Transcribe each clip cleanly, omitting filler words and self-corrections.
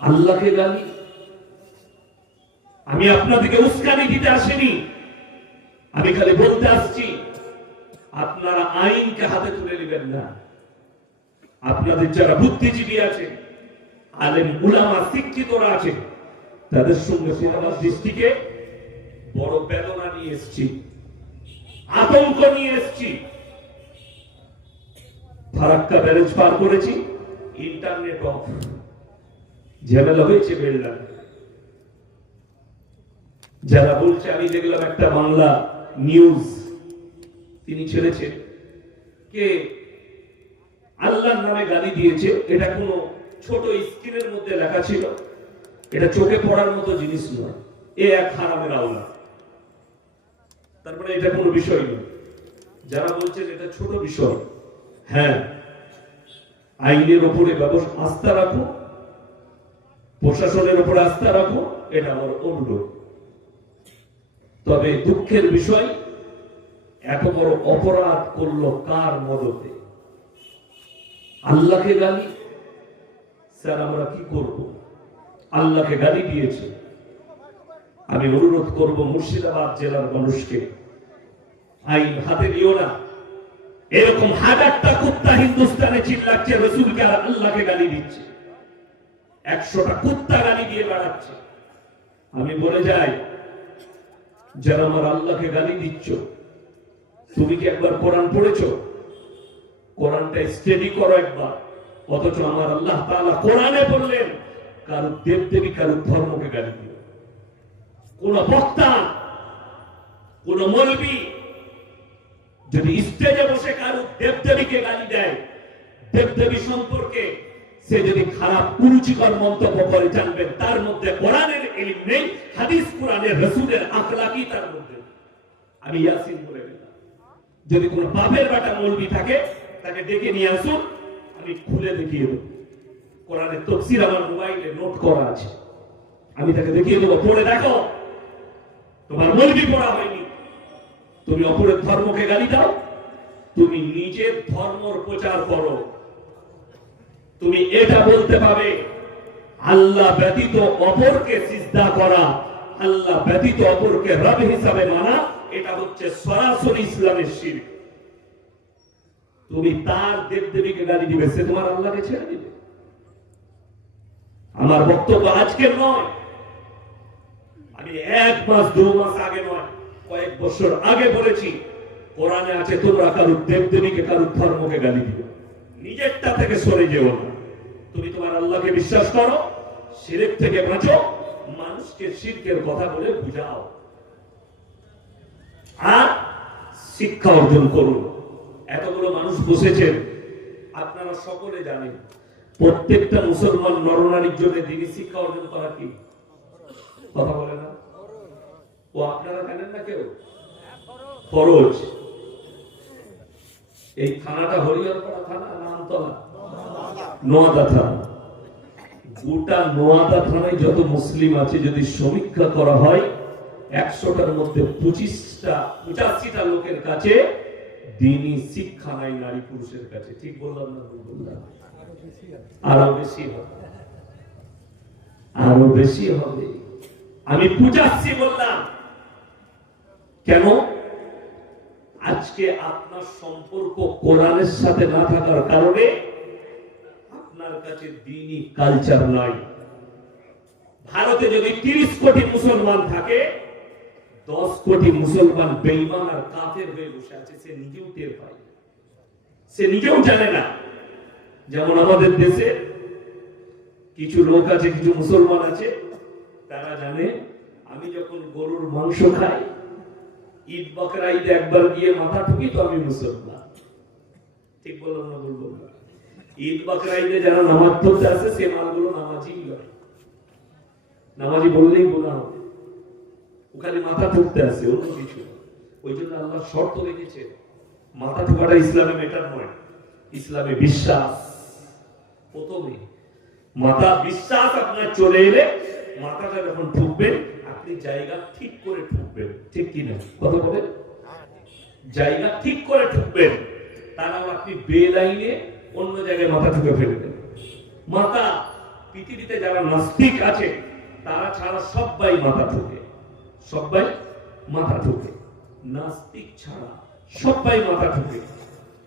আল্লাহকে গালি। আমি আপনাদেরকে উস্কানি দিতে আসিনি, আমি খালি বলতে আসছি আপনারা আইনকে হাতে তুলে নেবেন না। আপনাদের যারা বুদ্ধিজীবী আছে, আলেম উলামা শিক্ষিতরা আছে, তাদের সঙ্গে আমার দৃষ্টিকে বড় বেদনা নিয়ে এসেছি, আতঙ্ক নিয়ে এসেছি। ফারাক্কা ব্যারেজ পার করেছি, ইন্টারনেট অফ, ঝামেলা হয়েছে বেলডাং। যারা বলছে, আমি দেখলাম একটা বাংলা নিউজ তিনি ছেড়েছেন, কে আল্লাহর নামে গালি দিয়েছে, এটা কোনো ছোট স্ক্রিনের মধ্যে লেখা ছিল, এটা চোখে পড়ার মতো জিনিস নয়, এ এক হারামের আওলাদ। তারপরে এটা কোনো বিষয় নয়। যারা বলছেন এটা ছোট বিষয়, হ্যাঁ, আইনের উপরে আস্থা রাখো, প্রশাসনের উপরে আস্থা রাখো, এটা আমার অনুরোধ। তবে দুঃখের বিষয়, এত বড় অপরাধ করলো কার মদতে? আল্লাহকে গালি। স্যার আমরা কি করব? আল্লাহকে গালি দিয়েছে। আমি অনুরোধ করব মুর্শিদাবাদ জেলার মানুষকে, আইন হাতে নিও না। এরকম হাজারটা কুত্তা হিন্দুস্তানে চিল্লাচ্ছে রসুলকে আর আল্লাহকে গালি দিচ্ছে, 100টা কুত্তা গালি দিয়ে বেড়াচ্ছে। আমি বলে যাই, যারা আমার আল্লাহকে গালি দিচ্ছ, তুমি কি একবার কোরআন পড়েছো? কোরআনটা স্টাডি করো একবার। অথচ আমার আল্লাহ তাআলা কোরআনে বললেন, কারো দেবদেবী কারো ধর্মকে গালি দিও। কোন বক্তা, কোন মৌলবি যদি স্টেজে বসে কারো দেবদেবীকে গালি দেয়, দেবদেবী সম্পর্কে সে যদি খারাপ কুরুচিকর মন্তব্য করে, জানবেন তার মধ্যে কোরআনের ইলম নেই, হাদিস কোরআনের রাসূলের আখলাকি তার মধ্যে। আমি ইয়াসিন বলে গেলাম, যদি কোন বাপের বেটা মৌলবি থাকে তাকে ডেকে নিয়ে আসুন, আমি খুলে দেখিয়ে দেব। কোরআনের তাফসীর আমার মোবাইলে নোট করা আছে, আমি তাকে দেখিয়ে দেবো, পড়ে দেখো। তোমার মৌলবি পড়া হয়নি, তুমি অপরের ধর্মকে গালি দাও, তুমি নিজের ধর্মের প্রচার করো। তুমি এটা বলতে পাবে আল্লাহ ব্যতীত অপরকে সিজদা করা, আল্লাহ ব্যতীত অপরকে রব হিসাবে মানা, এটা হচ্ছে সরাসরি ইসলামের শিরক। তুমি তার দেবদেবীকে গালি দিবে, সে তোমার আল্লাহকে ছেড়ে দিবে। আমার বক্তব্য আজকের নয়, আমি 1 মাস 2 মাস আগে নয়, কয়েক বছর আগে বলেছি, কোরআনে আছে তোমরা কারো দেবদেবীকে কারো ধর্মকে গালি দিবে, নিজেরটা থেকে সরে যেও না। তুমি তোমার আল্লাহকে বিশ্বাস করো, শিরক থেকে বাঁচো, মানুষকে শিরকের কথা বলে বুঝাও, আর শিক্ষা অর্জন করুন। এতগুলো মানুষ বসেছেন, আপনারা সকলে জানেন প্রত্যেকটা মুসলমান নরনারীর জন্য দিনী শিক্ষা অর্জন করা কি কথা বলে না? ও আপনারা জানেন না কেউ? ফরজ। এই থানাটা হরিহরপাড়া থানা, নামতলা, নোয়াদা থানা। গোটা নোয়াদা থানায় যত মুসলিম আছে, যদি সমীক্ষা করা হয়, 100টার মধ্যে 85টা লোকের কাছে দ্বীনি শিক্ষা নাই, নারী পুরুষের কাছে। ঠিক বললাম না? বললাম আরো বেশি হবে, আরো বেশি হবে। আমি 85 বললাম কেন? আজকে আপনার সম্পর্ক কোরআনের সাথে না থাকার কারণে আপনার কাছে দ্বীনি কালচার নাই। ভারতে যদি 30 কোটি মুসলমান থাকে, 10 কোটি মুসলমান বেঈমান আর কাফের হয়ে বসে আছে, সে নিজেও টের পায়, সে নিজেও জানে না। যেমন আমাদের দেশে কিছু লোক আছে, কিছু মুসলমান আছে, তারা জানে আমি যখন গরুর মাংস খাই, ঈদ বকরা ঈদে একবার গিয়ে মাথা ঠুকি, তো আমি মুসলমান। ঠিক বললাম না? বলবো না? ঈদ বকরা ঈদে যারা নামাজ পড়তে আসে, সে মালগুলো নামাজি নয়, নামাজি বললেই বলা হবে, ওখানে মাথা ঠুকতে আসে, অন্য কিছু। ওই জন্য আল্লাহ শর্ত রেখেছে, মাথা ঠুকাটা ইসলামে মেটার নয়, ইসলামে বিশ্বাস। প্রথমে মাথা বিশ্বাস আপনার চলে এলে, মাথাটা যখন ঠুকবেন, আপনি জায়গা ঠিক করে ঠুকবেন। ঠিক কিনা কথা বলে? জায়গা ঠিক করে ঠুকবেন, তারাও আপনি বেলাইনে অন্য জায়গায় মাথা ঠুকে ফেলবেন। মাথা পৃথিবীতে যারা নাস্তিক আছে তারা ছাড়া সবাই মাথা ঠুকে, সবাই মাথা ঠুকে, নাস্তিক ছাড়া সবাই মাথা ঠুকে।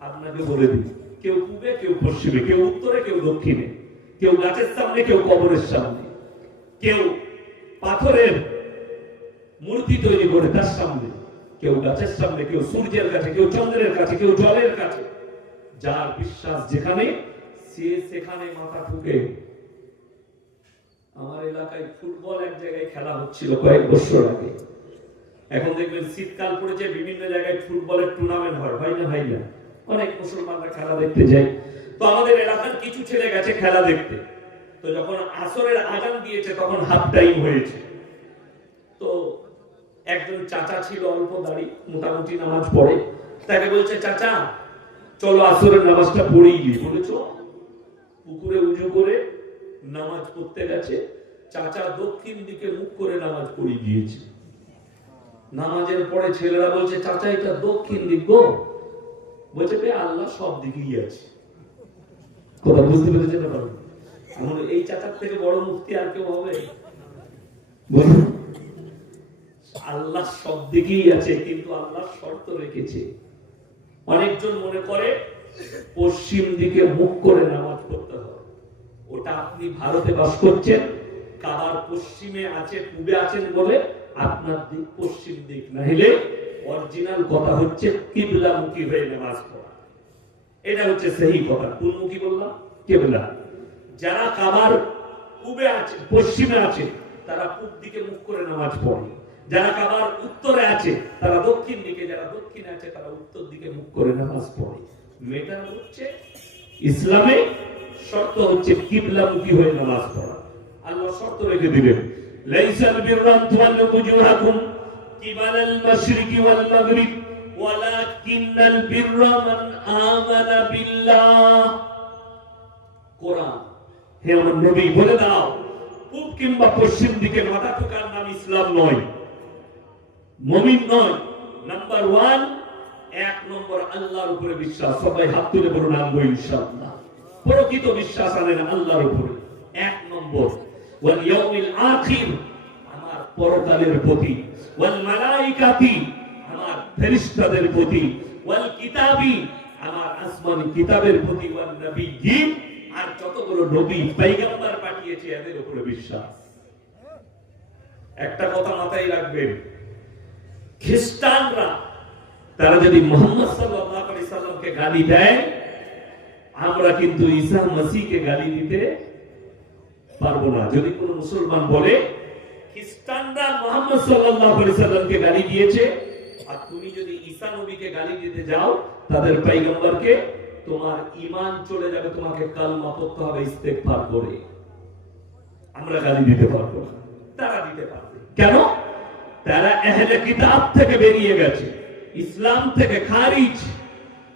আপনাকে বলে দিই, কেউ পূবে, কেউ পশ্চিমে, কেউ উত্তরে, কেউ দক্ষিণে, কেউ গাছের সামনে, কেউ কবরের সামনে, কেউ পাথরের মূর্তি তৈরি করে তার সামনে, কেউ গাছের সামনে, কেউ সূর্যের কাছে, কেউ চন্দ্রের কাছে, কেউ জলের কাছে। যার বিশ্বাস যেখানে সে সেখানে মাথা ঠুকে। আমার এলাকায় ফুটবল এক জায়গায় খেলা হচ্ছিল কয়েক বছর আগে। এখন দেখবেন শীতকাল পড়েছে, বিভিন্ন জায়গায় ফুটবলের টুর্নামেন্ট হয়, হয় না? হয় না? অনেক মুসলমানরা খেলা দেখতে যায়। তো আমাদের এলাকার কিছু ছেলে গেছে খেলা দেখতে। তো যখন আসরের আজান দিয়েছে তখন হাফ টাইম হয়েছে। তো একজন চাচা ছিল, অল্প দাড়ি, মোটামুটি নামাজ পড়ে, তাকে বলছে, চাচা চলো আসরের নামাজটা পড়েই গিয়ে। বলেছ পুকুরে উজু করে নামাজ পড়তে গেছে, চাচা দক্ষিণ দিকে মুখ করে নামাজ পড়ে গিয়েছে। নামাজের পরে ছেলেরা বলছে, চাচা এটা দক্ষিণ দিক গো। বলছে আল্লাহ সব দিকেই আছে। কথা বুঝতে পেরেছেন? এখন এই চাচার থেকে বড় মুফতি আর কেউ হবে? বলুন, আল্লাহ সব দিকেই আছে, কিন্তু আল্লাহ শর্ত রেখেছে। অনেকজন মনে করে পশ্চিম দিকে মুখ করে নামাজ পড়তে হবে। ওটা আপনি ভারতে বাস করছেন, কাবার পশ্চিমে আছে, পূবে আছেন বলে আপনার দিক পশ্চিম দিক, না হলে অরিজিনাল কথা হচ্ছে কিবলা মুখী হয়ে নামাজ পড়া। এটা হচ্ছে সহি কথা। কোন মুখী বললাম? কিবলা। যারা কাবার পূবে আছে, পশ্চিমে আছে, তারা পূব দিকে মুখ করে নামাজ পড়ে। যারা কাবার উত্তরে আছে তারা দক্ষিণ দিকে, যারা দক্ষিণে আছে তারা উত্তর দিকে মুখ করে নামাজ পড়ে। মেটার হচ্ছে ইসলামে শর্ত হচ্ছে কিবলামুখী হয়ে নামাজ পড়া। আল্লাহ শর্ত রেখে দিলেন, লাইসাল বিররা আন তুওয়াল্লু বুজুহাকুম কিবালাল মাশরিকি ওয়াল মাগরিব ওয়ালাকিন্নাল বিররা মান আমানা বিল্লাহ। কোরআন, হে আমার নবী বলে দাও, পূব কিংবা পশ্চিম দিকে মাথা ঠোকার নাম ইসলাম নয়, মুমিন নয়। নাম্বার 1, 1 নম্বর আল্লাহর উপরে বিশ্বাস। সবাই হাত তুলে বলুন আনবো ইনশাআল্লাহ। প্রকৃত বিশ্বাস আনেন আল্লাহর উপরে। 1 নম্বর, ওয়াল ইয়াউমিল আখির, আমার পরকালের প্রতি, ওয়াল মালাইকাতি, আমার ফেরেশতাদের প্রতি, ওয়াল কিতাবি, আমার আসমানি কিতাবের প্রতি, ওয়াল নবিয়্যিন, আর যতগুলো নবী পয়গম্বর পাঠিয়েছে এদের উপরে বিশ্বাস। একটা কথা মাথায় রাখবেন, খ্রিস্টানরা তারা যদি মুহাম্মদ সাল্লাল্লাহু আলাইহি সাল্লামকে গালি দেয়, আমরা কিন্তু ঈসা মসিহকে গালি দিতে পারবো না। যদি কোনো মুসলমান বলে খ্রিস্টানরা মুহাম্মদ সাল্লাল্লাহু আলাইহি সাল্লামকে গালি দিয়েছে, আর তুমি যদি ঈসা নবীকে গালি দিতে যাও, তাদের পয়গম্বরকে, তোমার ঈমান চলে যাবে, তোমাকে কালমা পড়তে হবে ইস্তেগফার করে। আমরা গালি দিতে পারবো না, তারা দিতে পারবে। কেন? তারা আহলে কিতাব থেকে বেরিয়ে গেছে, ইসলাম থেকে খারিজ,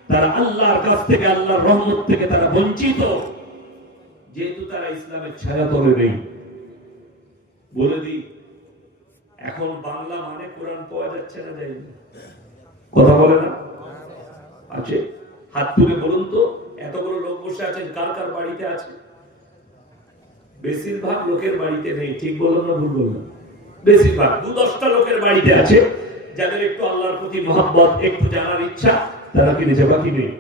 তারা আল্লাহর কাছ থেকে, আল্লাহর রহমত থেকে তারা বঞ্চিত, যেহেতু তারা ইসলামের ছায়া তলে নেই। বলে দিই, এখন বাংলা মানে কোরআন পাওয়া যাচ্ছে না, যাই কথা বলে না? আছে? হাত তুলে বলুন তো, এতগুলো লোক বসে আছেন, কার কার বাড়িতে আছে? বেশিরভাগ লোকের বাড়িতে নেই। ঠিক বললাম না ভুল বললাম? বেশিরভাগ 2-10টা লোকের বাড়িতে আছে, যাদের একটু আল্লাহর প্রতি মহব্বত, একটু জানার ইচ্ছা, তারা কিনেছে, বাকি নেই।